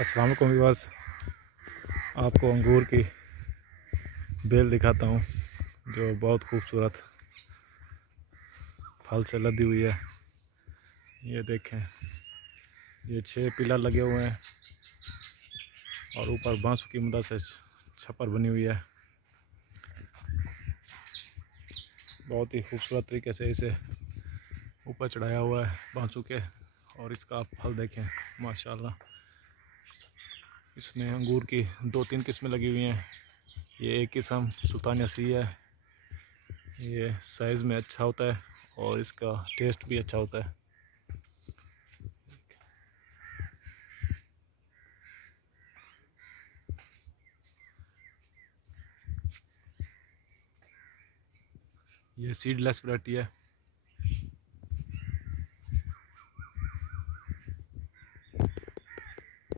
अस्सलाम वालेकुम व्यूअर्स, आपको अंगूर की बेल दिखाता हूँ जो बहुत खूबसूरत फल से लदी हुई है। ये देखें, ये 6 पिलर लगे हुए हैं और ऊपर बांसों की मदद से छप्पर बनी हुई है। बहुत ही खूबसूरत तरीके से इसे ऊपर चढ़ाया हुआ है बांसों के। और इसका आप फल देखें, माशाल्लाह। इसमें अंगूर की 2-3 किस्में लगी हुई हैं। ये एक किस्म सुल्तानिया सी है। ये साइज़ में अच्छा होता है और इसका टेस्ट भी अच्छा होता है। ये सीडलेस वैरायटी है।